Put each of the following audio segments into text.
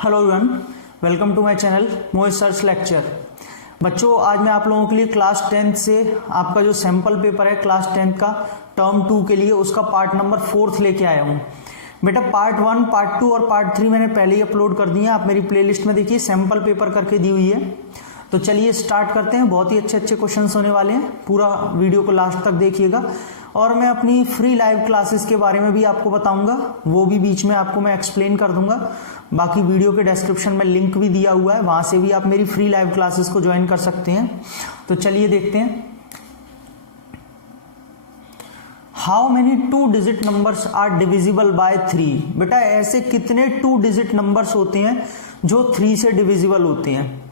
Hello everyone, welcome to my channel Mohit search lecture. बच्चों, आज मैं आप लोगों के लिए क्लास 10th से आपका जो सैंपल पेपर है क्लास 10th का टर्म 2 के लिए उसका पार्ट नंबर 4 लेके आया हूँ। बेटा पार्ट 1, पार्ट 2 और पार्ट 3 मैंने पहले ही अपलोड कर दिए हैं। आप मेरी प्लेलिस्ट में देखिए, सैंपल पेपर करके दी हुई है। तो चलिए स्टार्ट करते हैं। बहुत ही अच्छे अच्छे क्वेश्चंस होने वाले हैं, पूरा वीडियो को लास्ट तक देखिएगा। और मैं अपनी फ्री लाइव क्लासेस के बारे में भी आपको बताऊंगा, वो भी बीच में आपको मैं एक्सप्लेन कर दूंगा। बाकी वीडियो के डिस्क्रिप्शन में लिंक भी दिया हुआ है, वहां से भी आप मेरी फ्री लाइव क्लासेस को ज्वाइन कर सकते हैं। तो चलिए देखते हैं। How many 2 digit numbers are divisible by 3? बेटा ऐसे कितने 2 डिजिट नंबर्स होते हैं जो 3 से डिविजिबल होते हैं?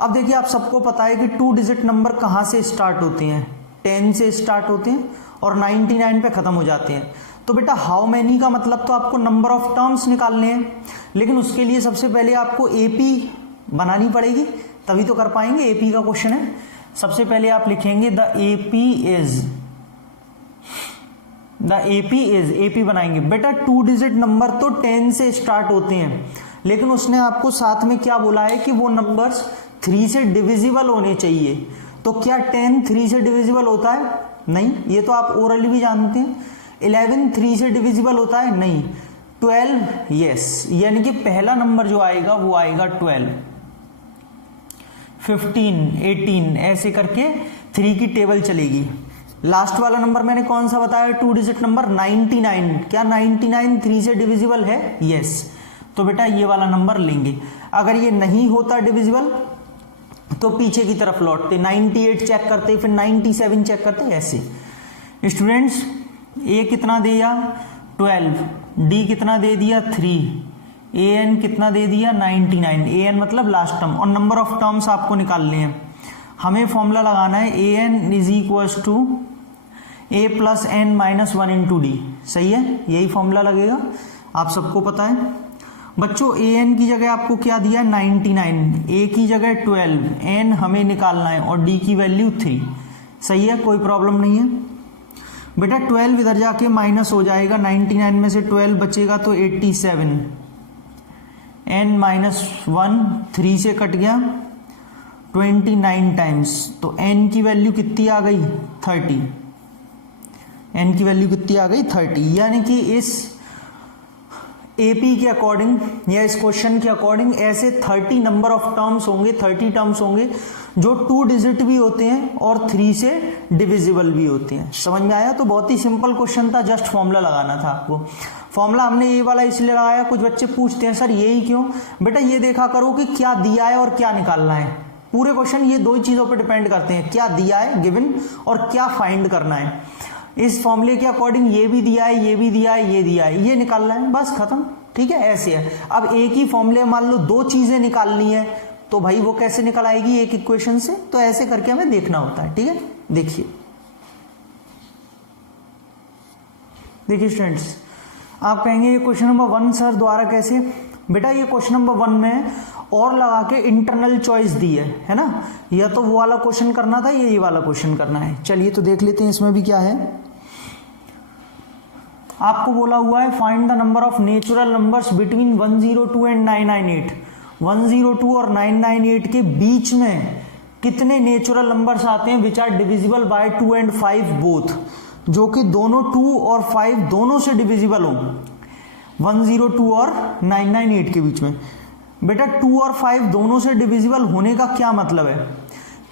अब देखिए, आप सबको पता है कि 2 डिजिट नंबर कहां से स्टार्ट होते हैं? 10 से स्टार्ट होते हैं और 99 पे खत्म हो जाते हैं। तो बेटा हाउ मेनी का मतलब तो आपको नंबर ऑफ टर्म्स निकालने हैं, लेकिन उसके लिए सबसे पहले आपको एपी बनानी पड़ेगी, तभी तो कर पाएंगे। एपी का क्वेश्चन है। सबसे पहले आप लिखेंगे द एपी इज एपी बनाएंगे। बेटा 2 डिजिट नंबर तो 10 से स्टार्ट होते हैं, लेकिन उसने आपको साथ में क्या बोला है कि वो नंबर्स 3 से डिविजिबल होने चाहिए। तो क्या 10 3 से डिविजिबल होता है? नहीं, ये तो आप ओरली भी जानते हैं। 11 3 से डिविजिबल होता है? नहीं। 12 यस, यानी कि पहला नंबर जो आएगा वो आएगा 12। 15 18 ऐसे करके 3 की टेबल चलेगी। लास्ट वाला नंबर मैंने कौन सा बताया? 2 डिजिट नंबर 99। क्या 99 3 से डिविजिबल है? यस। तो बेटा ये वाला नंबर लेंगे। अगर ये नहीं होता डिविजिबल तो पीछे की तरफ लौटते, 98 चेक करते, फिर 97 चेक करते, ऐसे। स्टूडेंट्स, ए कितना दिया? 12। डी कितना दे दिया? 3। ए एन कितना दे दिया? 99। ए एन मतलब लास्ट टर्म। और नंबर ऑफ टर्म्स आपको निकालने हैं। हमें फॉर्मूला लगाना है a n is equals to a plus n minus 1 into d. सही है, यही फॉर्मूला लगेगा, आप सबको पता है। बच्चों ए एन की जगह आपको क्या दिया? 99। ए की जगह 12, एन हमें निकालना है और डी की वैल्यू 3। सही है, कोई प्रॉब्लम नहीं है। बेटा 12 इधर जाके माइनस हो जाएगा, 99 में से 12 बचेगा तो 87। एन माइनस 1 3 से कट गया, 29 टाइम्स। तो एन की वैल्यू कितनी आ गई? 30। एन की वैल्यू कितनी आ गई? 30। यानी कि इस एपी के अकॉर्डिंग या इस क्वेश्चन के अकॉर्डिंग ऐसे 30 नंबर ऑफ टर्म्स होंगे, 30 टर्म्स होंगे जो 2 डिजिट भी होते हैं और 3 से डिविजिबल भी होते हैं। समझ में आया? तो बहुत ही सिंपल क्वेश्चन था, जस्ट फॉर्मूला लगाना था आपको। फॉर्मूला हमने ये वाला इसलिए लगाया, कुछ बच्चे पूछते हैं सर यही क्यों? बेटा ये देखा करो कि क्या दिया है और क्या निकालना है। पूरे क्वेश्चन ये 2 ही चीजों पर डिपेंड करते हैं, क्या दिया है गिवन और क्या फाइंड करना है। इस फॉर्मूले के अकॉर्डिंग ये भी दिया है, ये भी दिया है, ये दिया है, ये निकालना है, बस खत्म। ठीक है, ऐसे है। अब एक ही फॉर्मूले मान लो 2 चीजें निकालनी है, तो भाई वो कैसे निकल आएगी एक इक्वेशन से? तो ऐसे करके हमें देखना होता है। ठीक है, देखिए स्टूडेंट्स, आप कहेंगे ये क्वेश्चन नंबर 1 सर द्वारा कैसे? बेटा ये क्वेश्चन नंबर 1 में और लगा के इंटरनल चॉइस दी है ना? या तो वो वाला क्वेश्चन करना था, ये वाला क्वेश्चन करना है। चलिए तो देख लेते हैं इसमें भी क्या है। आपको बोला हुआ है find the number of natural numbers between 102 and 998। 102 और 998 के बीच में कितने नेचुरल नंबर्स आते हैं which are divisible by 2 and 5 both, जो कि दोनों 2 और 5 दोनों से डिविजिबल हो। 102 और 998 के बीच में बेटा 2 और 5 दोनों से डिविजिबल होने का क्या मतलब है?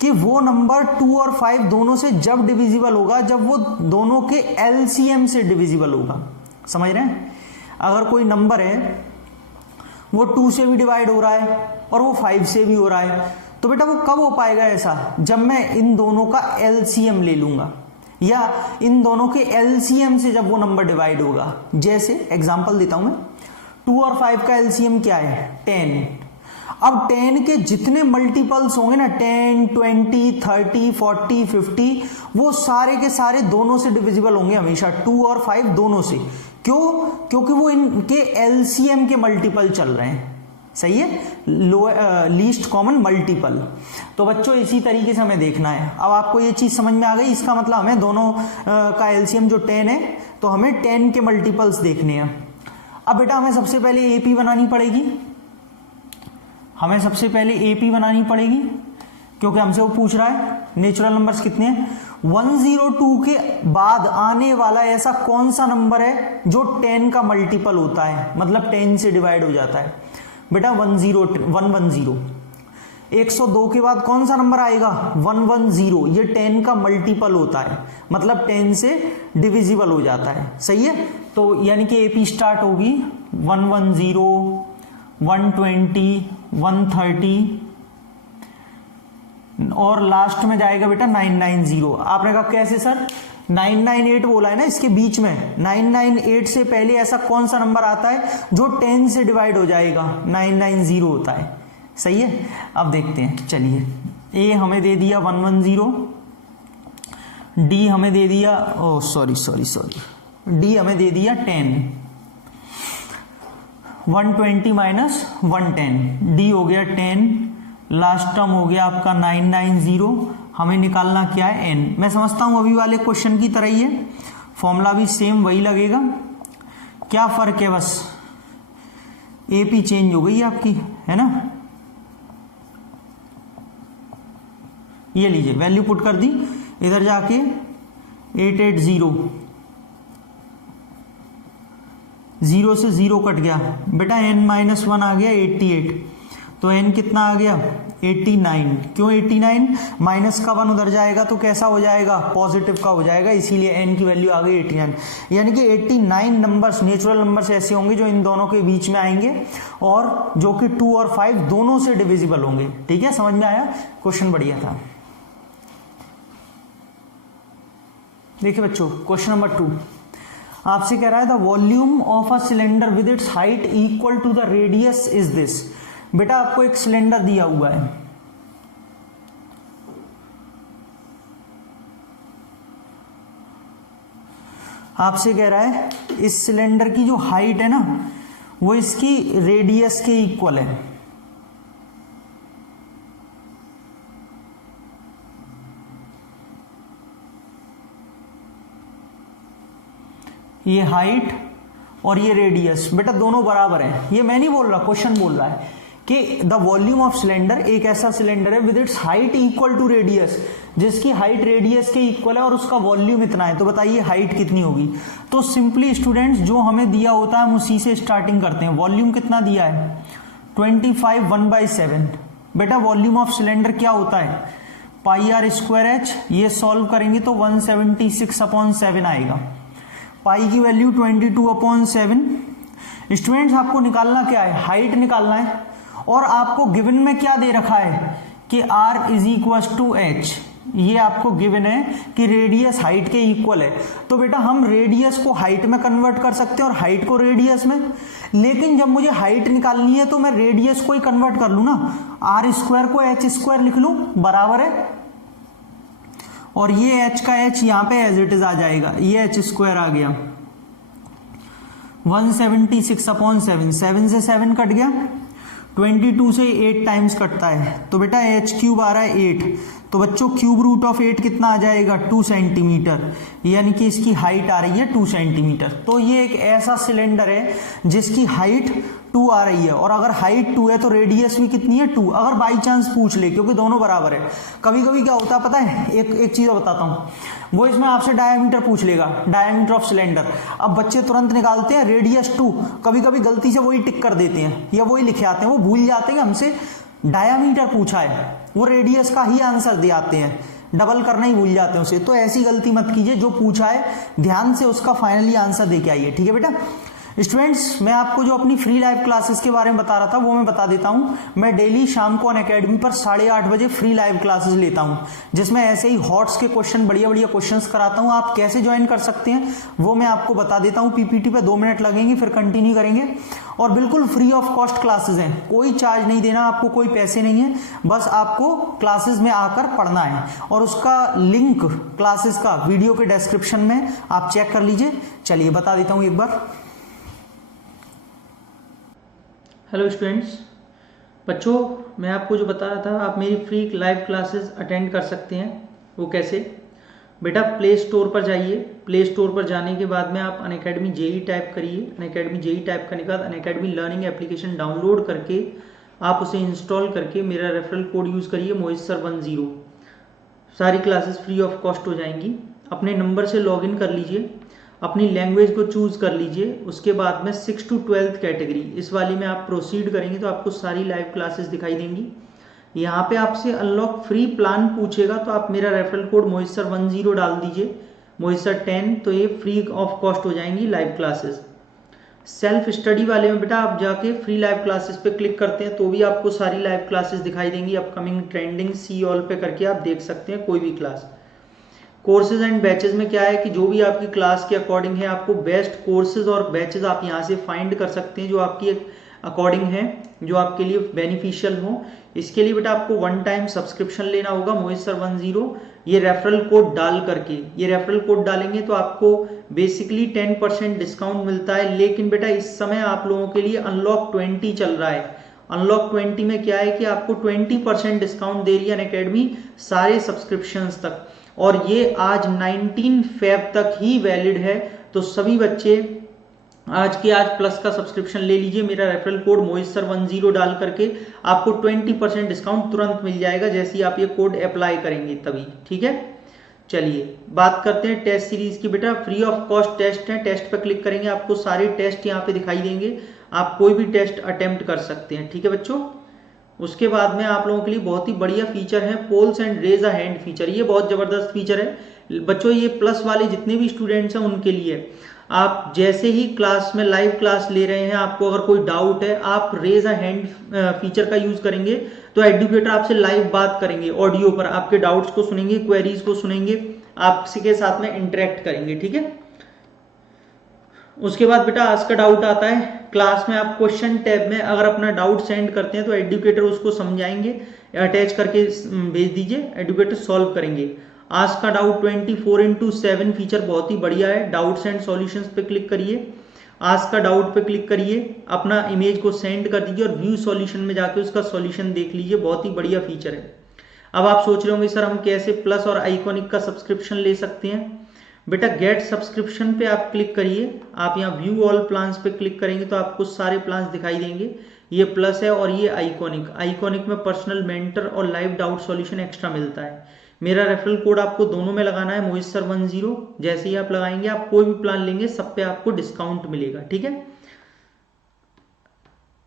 कि वो नंबर 2 और 5 दोनों से जब डिविजिबल होगा जब वो दोनों के एलसीएम से डिविजिबल होगा। समझ रहे हैं? अगर कोई नंबर है वो 2 से भी डिवाइड हो रहा है और वो 5 से भी हो रहा है, तो बेटा वो कब हो पाएगा ऐसा? जब मैं इन दोनों का एलसीएम ले लूंगा, या इन दोनों के एलसीएम से जब वो नंबर डिवाइड होगा। जैसे एग्जांपल देता हूं मैं, 2 और 5 का एलसीएम क्या है? 10। अब 10 के जितने मल्टीपल्स होंगे ना, 10 20 30 40 50, वो सारे के सारे दोनों से डिविजिबल होंगे हमेशा, 2 और 5 दोनों से। क्यों? क्योंकि वो इनके एलसीएम के मल्टीपल चल रहे हैं। सही है, लीस्ट कॉमन मल्टीपल। तो बच्चों इसी तरीके से हमें देखना है। अब आपको ये चीज समझ में आ गई? इसका मतलब हमें दोनों का एलसीएम जो 10 है, तो हमें 10 के मल्टीपल्स देखने हैं। अब बेटा हमें सबसे पहले एपी बनानी पड़ेगी। हमें सबसे पहले AP बनानी पड़ेगी क्योंकि हमसे वो पूछ रहा है नेचुरल नंबर्स कितने हैं। 102 के बाद आने वाला ऐसा कौन सा नंबर है जो 10 का मल्टीपल होता है, मतलब 10 से डिवाइड हो जाता है। बेटा 110। 102 के बाद कौन सा नंबर आएगा 110, ये 10 का मल्टीपल होता है, मतलब 10 से डिविजिबल हो जाता है। सही है, तो यानी कि AP स्टार्ट होगी 110, 120, 130 और लास्ट में जाएगा बेटा 990। आपने कहा कैसे सर, 998 बोला है ना इसके बीच में, 998 से पहले ऐसा कौन सा नंबर आता है जो 10 से डिवाइड हो जाएगा, 990 होता है। सही है, अब देखते हैं। चलिए, A हमें दे दिया 110, D हमें दे दिया D हमें दे दिया 10, 120 माइनस 110, D हो गया 10, लास्ट टर्म हो गया आपका 990। हमें निकालना क्या है n। मैं समझता हूं अभी वाले क्वेश्चन की तरह ही है, फॉर्मूला भी सेम वही लगेगा। क्या फर्क है, बस AP चेंज हो गई है आपकी, है ना। ये लीजिए वैल्यू पुट कर दी, इधर जाके 880, 0 से 0 कट गया बेटा, n-1 आ गया 88, तो n कितना आ गया 89। क्यों 89, माइनस का 1 उधर जाएगा तो कैसा हो जाएगा, पॉजिटिव का हो जाएगा, इसीलिए n की वैल्यू आ गई 89। यानी कि 89 नंबर्स नेचुरल नंबर्स ऐसे होंगे जो इन दोनों के बीच में आएंगे और जो कि 2 और 5 दोनों से डिविजिबल होंगे। ठीक है, समझ में आया, क्वेश्चन बढ़िया था। देखिए बच्चों, क्वेश्चन नंबर 2 आपसे कह रहा है the volume of a cylinder with its height equal to the radius is this. बेटा आपको एक सिलेंडर दिया हुआ है, आपसे कह रहा है इस सिलेंडर की जो हाइट है ना वो इसकी रेडियस के इक्वल है। ये हाइट और ये रेडियस बेटा दोनों बराबर हैं। ये मैं नहीं बोल रहा, क्वेश्चन बोल रहा है कि द वॉल्यूम ऑफ सिलेंडर, एक ऐसा सिलेंडर है with its height equal to radius, जिसकी हाइट रेडियस के इक्वल है और उसका वॉल्यूम इतना है। तो बताइए हाइट कितनी होगी। तो सिंपली स्टूडेंट्स जो हमें दिया होता है हम उसी से स्टार्टिंग करते हैं। वॉल्यूम कितना दिया है 25 1/7। बेटा वॉल्यूम ऑफ सिलेंडर क्या होता है πr²h, ये सॉल्व करेंगे तो 176/7 आएगा। पाई की वैल्यू 22/7। स्टूडेंट्स आपको निकालना क्या है, हाइट निकालना है और आपको गिवन में क्या दे रखा है कि r = h। ये आपको गिवन है कि रेडियस हाइट के इक्वल है। तो बेटा हम रेडियस को हाइट में कन्वर्ट कर सकते हैं और हाइट को रेडियस में, लेकिन जब मुझे हाइट निकालनी है तो मैं रेडियस को ही कन्वर्ट कर लू ना, r² को h² लिख लू, बराबर है, और ये h का h यहां पे एज इट इज आ जाएगा, ये h² आ गया 176/7, 7 से 7 कट गया, 22 से 8 टाइम्स कटता है तो बेटा h³ आ रहा है 8। तो बच्चों क्यूब रूट ऑफ 8 कितना आ जाएगा 2 सेंटीमीटर, यानी कि इसकी हाइट आ रही है 2 सेंटीमीटर। तो ये एक ऐसा सिलेंडर है जिसकी हाइट 2 आ रही है, और अगर हाइट 2 है तो रेडियस भी कितनी है 2। अगर बाई चांस पूछ ले, क्योंकि दोनों बराबर है, कभी कभी क्या होता है पता है, एक चीज बताता हूं, वो इसमें आपसे डायमीटर पूछ लेगा, डायमीटर ऑफ सिलेंडर। अब बच्चे तुरंत निकालते हैं रेडियस 2, कभी कभी गलती से वही टिक कर देते हैं या वही लिखे आते हैं, वो भूल जाते हैं हमसे डायमीटर पूछा है, वो रेडियस का ही आंसर दे आते हैं, डबल करना ही भूल जाते हैं उसे। तो ऐसी गलती मत कीजिए, जो पूछा है ध्यान से उसका फाइनली आंसर दे के आइए। ठीक है बेटा। स्टूडेंट्स मैं आपको जो अपनी फ्री लाइव क्लासेस के बारे में बता रहा था वो मैं बता देता हूं। मैं डेली शाम को अनअकैडमी पर 8:30 बजे फ्री लाइव क्लासेस लेता हूं, जिसमें ऐसे ही हॉट्स के क्वेश्चन, बढ़िया बढ़िया क्वेश्चंस कराता हूं। आप कैसे ज्वाइन कर सकते हैं वो मैं आपको बता देता हूं। पीपीटी पे 2 मिनट लगेंगे, फिर कंटिन्यू करेंगे, और बिल्कुल फ्री ऑफ कॉस्ट क्लासेस हैं, कोई चार्ज नहीं देना आपको, कोई पैसे नहीं है, बस आपको क्लासेस में आकर पढ़ना है। और उसका लिंक क्लासेस का वीडियो के डिस्क्रिप्शन में आप चेक कर लीजिए। चलिए बता देता हूं एक बार। हेलो स्टूडेंट्स, बच्चों मैं आपको जो बता रहा था, आप मेरी फ्री लाइव क्लासेस अटेंड कर सकते हैं। वो कैसे बेटा, प्ले स्टोर पर जाइए, प्ले स्टोर पर जाने के बाद में आप अनअकैडमी जेई टाइप करिए, अनअकैडमी जेई टाइप करने के बाद अनअकैडमी लर्निंग एप्लीकेशन डाउनलोड करके आप उसे इंस्टॉल करके मेरा रेफरल कोड यूज़ करिए मोहित सर 10। सारी क्लासेस फ्री ऑफ कॉस्ट हो जाएंगी। अपने नंबर से लॉगिन कर लीजिए, अपनी लैंग्वेज को चूज़ कर लीजिए, उसके बाद में 6 to 12th कैटेगरी इस वाली में आप प्रोसीड करेंगे तो आपको सारी लाइव क्लासेस दिखाई देंगी। यहाँ पे आपसे अनलॉक फ्री प्लान पूछेगा तो आप मेरा रेफरल कोड मोहित सर 10 डाल दीजिए, मोहित सर 10, तो ये फ्री ऑफ कॉस्ट हो जाएंगी लाइव क्लासेस। सेल्फ स्टडी वाले में बेटा आप जाके फ्री लाइव क्लासेस पे क्लिक करते हैं तो भी आपको सारी लाइव क्लासेस दिखाई देंगी। अपकमिंग ट्रेंडिंग सी ऑल पे करके आप देख सकते हैं कोई भी क्लास। कोर्सेज एंड बैचेज में क्या है कि जो भी आपकी क्लास के अकॉर्डिंग है आपको बेस्ट कोर्सेज और बैचेज आप यहाँ से फाइंड कर सकते हैं जो आपकी अकॉर्डिंग है, जो आपके लिए बेनिफिशियल हो। इसके लिए बेटा आपको 1 टाइम सब्सक्रिप्शन लेना होगा मोहित सर 10, ये रेफरल कोड डाल करके। ये रेफरल कोड डालेंगे तो आपको बेसिकली 10% डिस्काउंट मिलता है। लेकिन बेटा इस समय आप लोगों के लिए अनलॉक 20 चल रहा है। अनलॉक 20 में क्या है कि आपको 20% डिस्काउंट दे रही है अनअकैडमी सारे सब्सक्रिप्शंस तक, और ये आज 19 फेब तक ही वैलिड है। तो सभी बच्चे आज के आज प्लस का सब्सक्रिप्शन ले लीजिए, मेरा रेफरल कोड मोहित सर 10 डाल करके आपको 20% डिस्काउंट तुरंत मिल जाएगा जैसे ही आप ये कोड अप्लाई करेंगे तभी। ठीक है, चलिए बात करते हैं टेस्ट सीरीज की। बेटा फ्री ऑफ कॉस्ट टेस्ट है, टेस्ट पर क्लिक करेंगे आपको सारे टेस्ट यहाँ पे दिखाई देंगे, आप कोई भी टेस्ट अटेम्प्ट कर सकते हैं। ठीक है बच्चों, उसके बाद में आप लोगों के लिए बहुत ही बढ़िया फीचर है polls and raise a hand feature. ये बहुत जबरदस्त फीचर है बच्चों, ये प्लस वाले जितने भी स्टूडेंट्स हैं उनके लिए। आप जैसे ही क्लास में लाइव क्लास ले रहे हैं, आपको अगर कोई डाउट है, आप रेज अ हैंड फीचर का यूज करेंगे तो एडुकेटर आपसे लाइव बात करेंगे, ऑडियो पर आपके डाउट्स को सुनेंगे, क्वेरीज को सुनेंगे, आपसे के साथ में इंटरेक्ट करेंगे। ठीक है, उसके बाद बेटा आज का डाउट आता है क्लास में, आप क्वेश्चन टैब में अगर अपना डाउट सेंड करते हैं तो एडुकेटर उसको समझाएंगे, अटैच करके भेज दीजिए, एडुकेटर सॉल्व करेंगे। आज का डाउट 24/7 फीचर बहुत ही बढ़िया है। डाउट्स एंड सॉल्यूशंस पे क्लिक करिए, आज का डाउट पे क्लिक करिए, अपना इमेज को सेंड कर दीजिए और व्यू सॉल्यूशन में जाके उसका सॉल्यूशन देख लीजिए, बहुत ही बढ़िया फीचर है। अब आप सोच रहे होंगे सर हम कैसे प्लस और आइकॉनिक का सब्सक्रिप्शन ले सकते हैं। बेटा गेट सब्सक्रिप्शन पे आप क्लिक करिए, आप यहाँ व्यू ऑल प्लान्स पे क्लिक करेंगे तो आपको सारे प्लान्स दिखाई देंगे। ये प्लस है और ये आइकॉनिक। आइकॉनिक में पर्सनल मेंटर और लाइव डाउट सॉल्यूशन एक्स्ट्रा मिलता है। मेरा रेफरल कोड आपको दोनों में लगाना है मोहित सर 10। जैसे ही आप लगाएंगे, आप कोई भी प्लान लेंगे सब पे आपको डिस्काउंट मिलेगा। ठीक है,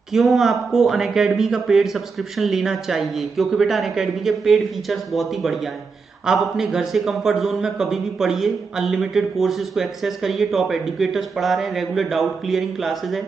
क्यों आपको अनअकैडमी का पेड सब्सक्रिप्शन लेना चाहिए? क्योंकि बेटा अनअकैडमी के पेड फीचर्स बहुत ही बढ़िया है। आप अपने घर से कंफर्ट जोन में कभी भी पढ़िए, अनलिमिटेड कोर्सेज को एक्सेस करिए, टॉप एजुकेटर्स पढ़ा रहे हैं, रेगुलर डाउट क्लियरिंग क्लासेज है,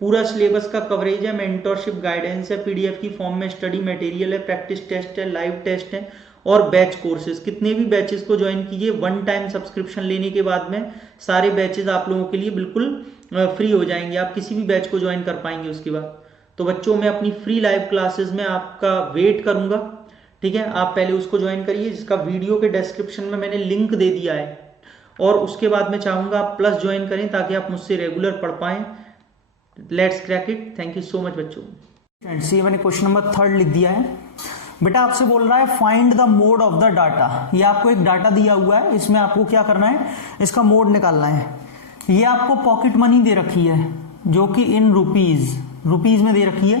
पूरा सिलेबस का कवरेज है, मेंटरशिप गाइडेंस है, पीडीएफ की फॉर्म में स्टडी मटेरियल है, प्रैक्टिस टेस्ट है, लाइव टेस्ट है और बैच कोर्सेज। कितने भी बैचेस को ज्वाइन कीजिए, 1 टाइम सब्सक्रिप्शन लेने के बाद में सारे बैचेज आप लोगों के लिए बिल्कुल फ्री हो जाएंगे, आप किसी भी बैच को ज्वाइन कर पाएंगे उसके बाद। तो बच्चों मैं अपनी फ्री लाइव क्लासेस में आपका वेट करूंगा। ठीक है, आप पहले उसको ज्वाइन करिए जिसका वीडियो के डिस्क्रिप्शन में मैंने लिंक दे दिया है, और उसके बाद मैं चाहूंगा आप प्लस ज्वाइन करें ताकि आप मुझसे रेगुलर पढ़ पाएं। Let's crack it. Thank you so much बच्चों। फ्रेंड्स, ये मैंने क्वेश्चन नंबर 3 लिख दिया है। बेटा आपसे बोल रहा है find the mode of the data. ये आपको एक डाटा दिया हुआ है, इसमें आपको क्या करना है, इसका मोड निकालना है। ये आपको पॉकेट मनी दे रखी है जो कि इन रुपीज में दे रखी है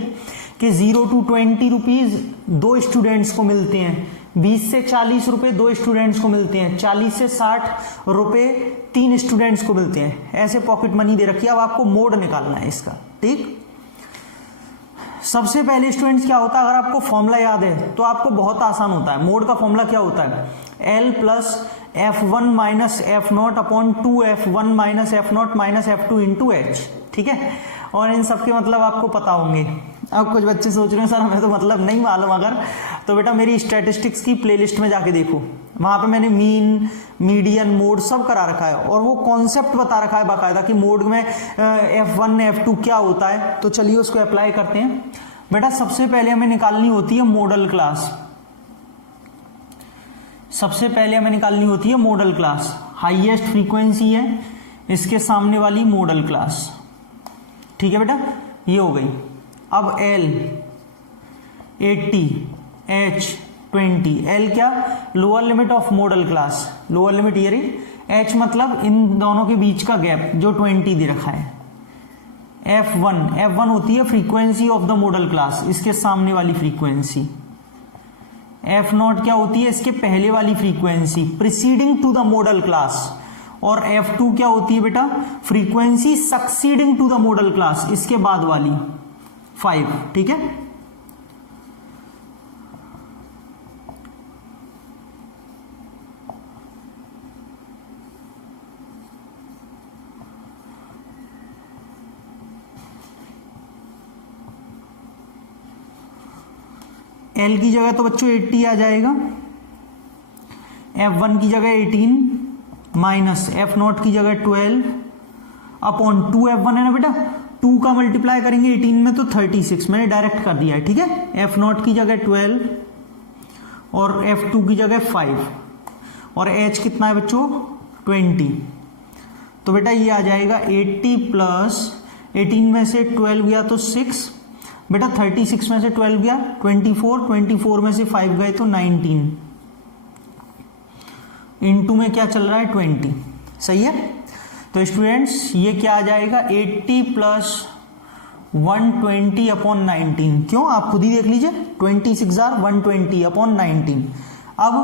कि 0 to 20 रुपीज 2 स्टूडेंट्स को मिलते हैं, 20 से 40 रुपए 2 स्टूडेंट्स को मिलते हैं, 40 से 60 रुपए 3 स्टूडेंट्स को मिलते हैं। ऐसे पॉकेट मनी दे रखी है। अब आपको मोड निकालना है इसका। ठीक, सबसे पहले स्टूडेंट्स क्या होता है, अगर आपको फॉर्मूला याद है तो आपको बहुत आसान होता है। मोड का फॉर्मूला क्या होता है, L plus F1 minus F0 upon 2F1 minus F0 minus F2 into H। ठीक है, और इन सबके मतलब आपको पता होंगे। अब कुछ बच्चे सोच रहे हैं सर हमें तो मतलब नहीं मालूम, अगर तो बेटा मेरी स्टैटिस्टिक्स की प्लेलिस्ट में जाके देखो, वहां पे मैंने मीन, मीडियन, मोड सब करा रखा है और वो कॉन्सेप्ट बता रखा है बाकायदा कि मोड में F1 F2 क्या होता है। तो चलिए उसको अप्लाई करते हैं। बेटा सबसे पहले हमें निकालनी होती है मॉडल क्लास। सबसे पहले हमें निकालनी होती है मॉडल क्लास। हाईएस्ट फ्रीक्वेंसी है, इसके सामने वाली मॉडल क्लास। ठीक है बेटा, ये हो गई। अब L 80, H 20। L क्या, lower limit of model class, lower limit ये रही। H मतलब इन दोनों के बीच का गैप जो 20 दे रखा है। F1 होती है frequency of the model class, इसके सामने वाली फ्रीक्वेंसी। F0 क्या होती है, इसके पहले वाली frequency preceding to the model class. और F2 क्या होती है बेटा, frequency succeeding to the model class, इसके बाद वाली 5। ठीक है, L की जगह तो बच्चों 80 आ जाएगा, F1 की जगह 18 माइनस F0 की जगह 12 अपॉन 2F1 है ना बेटा, 2 का मल्टीप्लाई करेंगे 18 में तो 36, मैंने डायरेक्ट कर दिया है। ठीक है, F0 की जगह 12 और F2 की जगह 5 और H कितना है बच्चों 20। तो बेटा ये आ जाएगा 80 प्लस 18 में से 12 गया तो 6, बेटा 36 में से 12 गया 24 में से 5 गए तो 19, इनटू में क्या चल रहा है 20। सही है, तो स्टूडेंट्स ये क्या आ जाएगा 80 प्लस 120 अपॉन 19। क्यों, आप खुद ही देख लीजिए, 26 120 अपॉन 19। अब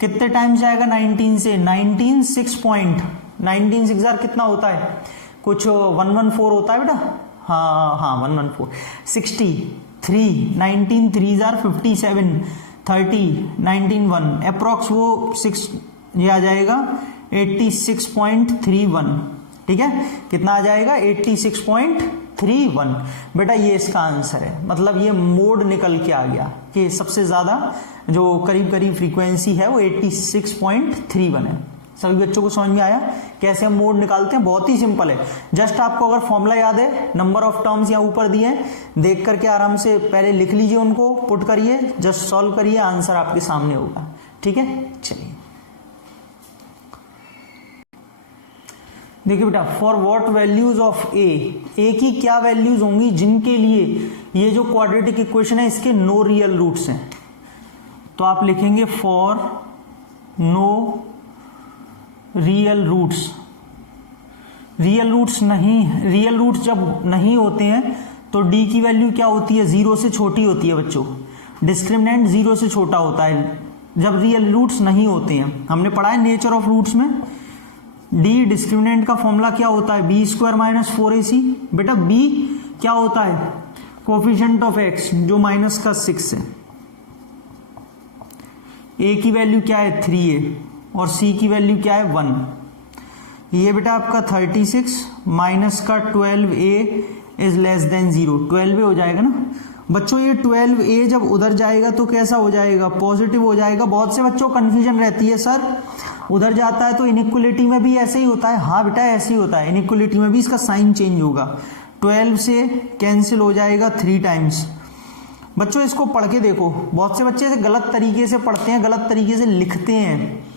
कितने टाइम्स आएगा 19 से, 19 6 कितना होता है, कुछ 114 होता है बेटा, हाँ 114, 63 19 3 57 30 19 1 अप्रॉक्स वो 6, ये आ जाएगा 86.31। ठीक है, कितना आ जाएगा 86.31। बेटा ये इसका आंसर है, मतलब ये मोड निकल के आ गया कि सबसे ज्यादा जो करीब करीब फ्रीक्वेंसी है वो 86.31 है। सभी बच्चों को समझ में आया कैसे हम मोड निकालते हैं, बहुत ही सिंपल है। जस्ट आपको अगर फॉर्मूला याद है, नंबर ऑफ टर्म्स यहाँ ऊपर दिए हैं, देख करके आराम से पहले लिख लीजिए, उनको पुट करिए, जस्ट सॉल्व करिए, आंसर आपके सामने होगा। ठीक है, चलिए देखिए बेटा, फॉर व्हाट वैल्यूज ऑफ ए की क्या वैल्यूज होंगी जिनके लिए ये जो क्वाड्रेटिक इक्वेशन है इसके नो रियल रूट्स हैं। तो आप लिखेंगे for no real roots. Real roots जब नहीं होते हैं तो डी की वैल्यू क्या होती है, 0 से छोटी होती है बच्चों। डिस्क्रिमिनेंट 0 से छोटा होता है जब रियल रूट्स नहीं होते हैं। हमने पढ़ा है नेचर ऑफ रूट्स में, डी डिस्क्रिमिनेंट का फॉर्मूला क्या होता है, बी स्क्वायर माइनस 4ac। बेटा बी क्या होता है, कोफिशिएंट ऑफ एक्स जो माइनस का 6 है। ए की वैल्यू क्या है 3a और सी की वैल्यू क्या है 1। ये बेटा आपका 36 माइनस का 12a is less than 0, 12a हो जाएगा ना बच्चों। ये 12a जब उधर जाएगा तो कैसा हो जाएगा, पॉजिटिव हो जाएगा। बहुत से बच्चों कंफ्यूजन रहती है, सर उधर जाता है तो इनइक्वलिटी में भी ऐसे ही होता है। हाँ बेटा ऐसे ही होता है, इनइक्वलिटी में भी इसका साइन चेंज होगा। 12 से कैंसिल हो जाएगा 3 टाइम्स। बच्चों इसको पढ़ के देखो, बहुत से बच्चे गलत तरीके से पढ़ते हैं, गलत तरीके से लिखते हैं।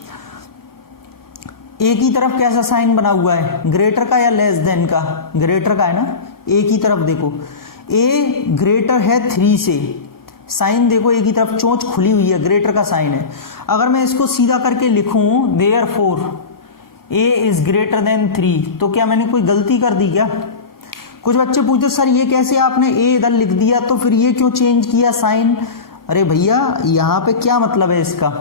ए की तरफ कैसा साइन बना हुआ है, ग्रेटर का या लेस देन का, ग्रेटर का है ना। ए की तरफ देखो, ए ग्रेटर है 3 से, साइन देखो ए की तरफ चोंच खुली हुई है, ग्रेटर का साइन है। अगर मैं इसको सीधा करके लिखूं therefore A is greater than 3, तो क्या मैंने कोई गलती कर दी क्या? कुछ बच्चे पूछते सर ये कैसे आपने ए इधर लिख दिया तो फिर ये क्यों चेंज किया साइन? अरे भैया यहां पे क्या मतलब है इसका,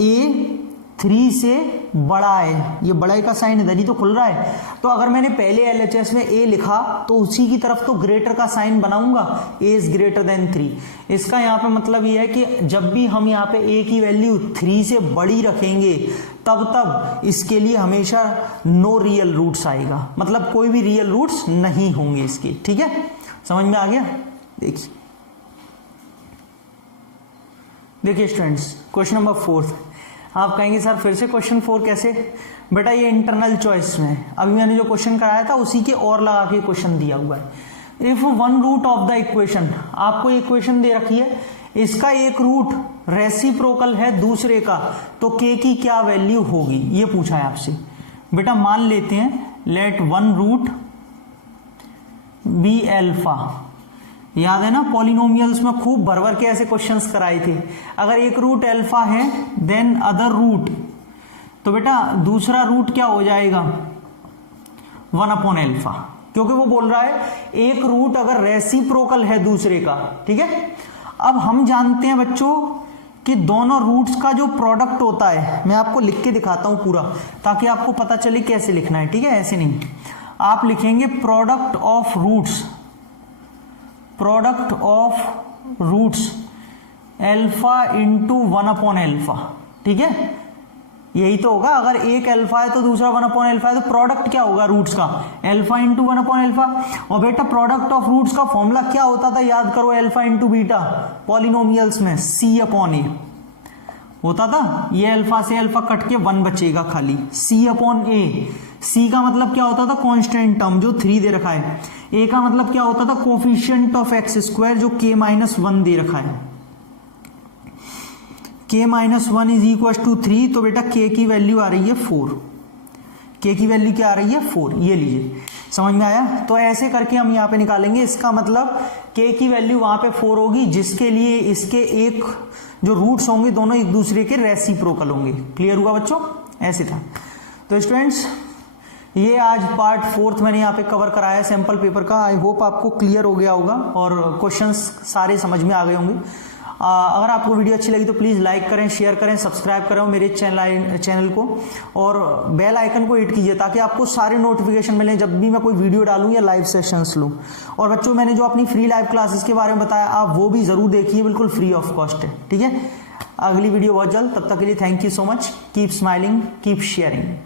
ए 3 से बड़ा है, ये बड़े का साइन इधर ही तो खुल रहा है। तो अगर मैंने पहले एलएचएस में ए लिखा तो उसी की तरफ तो ग्रेटर का साइन बनाऊंगा, ए इज ग्रेटर देन 3। इसका यहाँ पे मतलब ये है कि जब भी हम यहाँ पे ए की वैल्यू 3 से बड़ी रखेंगे तब इसके लिए हमेशा नो रियल रूट्स आएगा, मतलब कोई भी रियल रूट्स नहीं होंगे इसके। ठीक है, समझ में आ गया? देखिए स्टूडेंट्स, क्वेश्चन नंबर 4। आप कहेंगे सर फिर से क्वेश्चन 4 कैसे? बेटा ये इंटरनल चॉइस में है, अभी मैंने जो क्वेश्चन कराया था उसी के और लगा के क्वेश्चन दिया हुआ है। If one root of the equation, आपको इक्वेशन दे रखी है, इसका एक रूट रेसिप्रोकल है दूसरे का, तो के की क्या वैल्यू होगी, ये पूछा है आपसे। बेटा मान लेते हैं let one root be alpha. याद है ना पॉलिनोमियल्स में खूब भर भर के ऐसे क्वेश्चंस कराए थे। अगर एक रूट अल्फा है देन अदर रूट, तो बेटा दूसरा रूट क्या हो जाएगा, 1 अपॉन एल्फा, क्योंकि वो बोल रहा है एक रूट अगर रेसिप्रोकल है दूसरे का, ठीक है। अब हम जानते हैं बच्चों कि दोनों रूट्स का जो प्रोडक्ट होता है, मैं आपको लिख के दिखाता हूं पूरा ताकि आपको पता चले कैसे लिखना है, ठीक है। ऐसे नहीं, आप लिखेंगे product of roots alpha into 1 upon alpha, ठीक है। यही तो होगा, अगर एक एल्फा है तो दूसरा 1 अपॉन एल्फा है, तो प्रोडक्ट क्या होगा रूट्स का, एल्फा इंटू 1 अपॉन एल्फा। और बेटा प्रोडक्ट ऑफ रूट्स का फॉर्मूला क्या होता था, याद करो, एल्फा इंटू बीटा पॉलिनोमियल्स में सी अपॉन ए होता था। ये अल्फा से अल्फा कट के 1 बचेगा खाली, सी अपॉन ए। सी का मतलब क्या होता था, कांस्टेंट टर्म जो 3 दे रखा है। ए का मतलब क्या होता था, कोफिशिएंट ऑफ एक्स स्क्वायर जो k माइनस 1 दे रखा है। k minus 1 is equal to 3, तो बेटा k की वैल्यू आ रही है 4। k की वैल्यू क्या आ रही है 4, ये लीजिए, समझ में आया। तो ऐसे करके हम यहाँ पे निकालेंगे, इसका मतलब k की वैल्यू वहां पे 4 होगी, जिसके लिए इसके एक जो रूट्स होंगे दोनों एक दूसरे के रेसिप्रोकल होंगे। क्लियर हुआ बच्चों, ऐसे था। तो स्टूडेंट्स ये आज पार्ट 4 मैंने यहाँ पे कवर कराया सैंपल पेपर का। आई होप आपको क्लियर हो गया होगा और क्वेश्चंस सारे समझ में आ गए होंगे। अगर आपको वीडियो अच्छी लगी तो प्लीज़ लाइक करें, शेयर करें, सब्सक्राइब करें मेरे चैनल को, और बेल आइकन को हिट कीजिए ताकि आपको सारे नोटिफिकेशन मिलें जब भी मैं कोई वीडियो डालूं या लाइव सेशंस लूं। और बच्चों मैंने जो अपनी फ्री लाइव क्लासेस के बारे में बताया आप वो भी ज़रूर देखिए, बिल्कुल फ्री ऑफ कॉस्ट है, ठीक है। अगली वीडियो बहुत जल्द, तब तक के लिए thank you so much. Keep smiling, keep sharing.